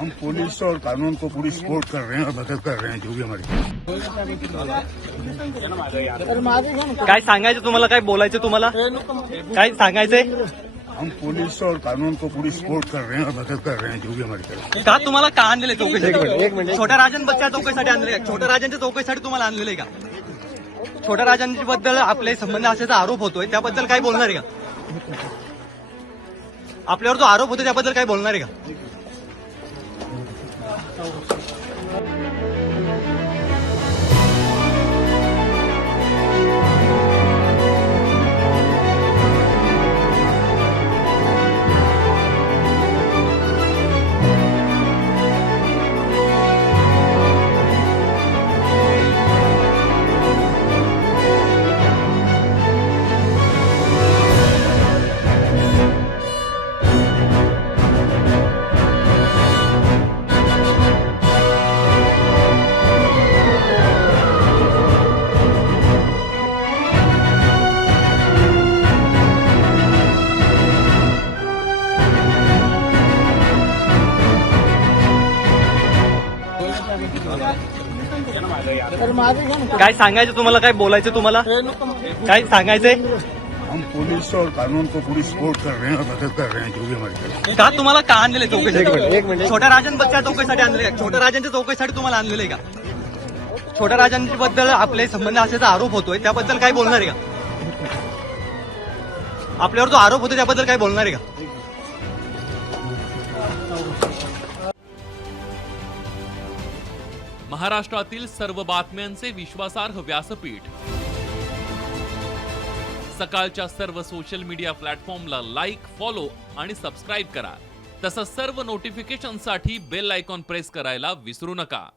हम police और कानून को पूरी सपोर्ट कर रहे हैं और मदद कर रहे हैं जो भी हमारी। काय सांगायचं तुम्हाला, काय बोलायचं तुम्हाला, काय सांगायचंय? हम पुलिस और कानून को पूरी सपोर्ट कर रहे हैं और मदद कर रहे हैं जो भी हमारी तरफ। का तुम्हाला का आणलेलं चौकशीसाठी? छोट्या राजन बच्चा चौकशीसाठी आणलेलं का? छोट्या राजांच्या चौकशीसाठी तुम्हाला आणलेलं आहे का? छोट्या राजांबद्दल आपले संबंध असल्याचा आरोप होतोय, त्याबद्दल काय बोलणार आहे का? आपल्यावर जो आरोप होतो त्याबद्दल काय बोलणार आहे का? काय सांगायचं तुम्हाला, काय बोलायचं तुम्हाला, काय सांगायचंय? हम पुलिस और कानून को पूरी सपोर्ट कर रहे हैं और मदद कर रहे हैं जो भी हमारी तरफ। का तुम्हाला का आणलेलं आहे चौकशीसाठी? छोट्या राजन बच्चा चौकशीसाठी आणलेलं आहे का? छोट्या राजांच्या चौकशीसाठी तुम्हाला आणलेलं आहे का? छोट्या राजांबद्दल आपले संबंध असल्याचा आरोप होतोय, त्याबद्दल काय बोलणार आहे का? आपल्यावर जो आरोप होतो त्याबद्दल काय बोलणार आहे का? महाराष्ट्रातील सर्व बातम्यांचे विश्वासार्ह व्यासपीठ, सकाळच्या सर्व सोशल मीडिया प्लॅटफॉर्मला लाईक, फॉलो आणि सबस्क्राईब करा. तसंच सर्व नोटिफिकेशनसाठी बेल आयकॉन प्रेस करायला विसरू नका.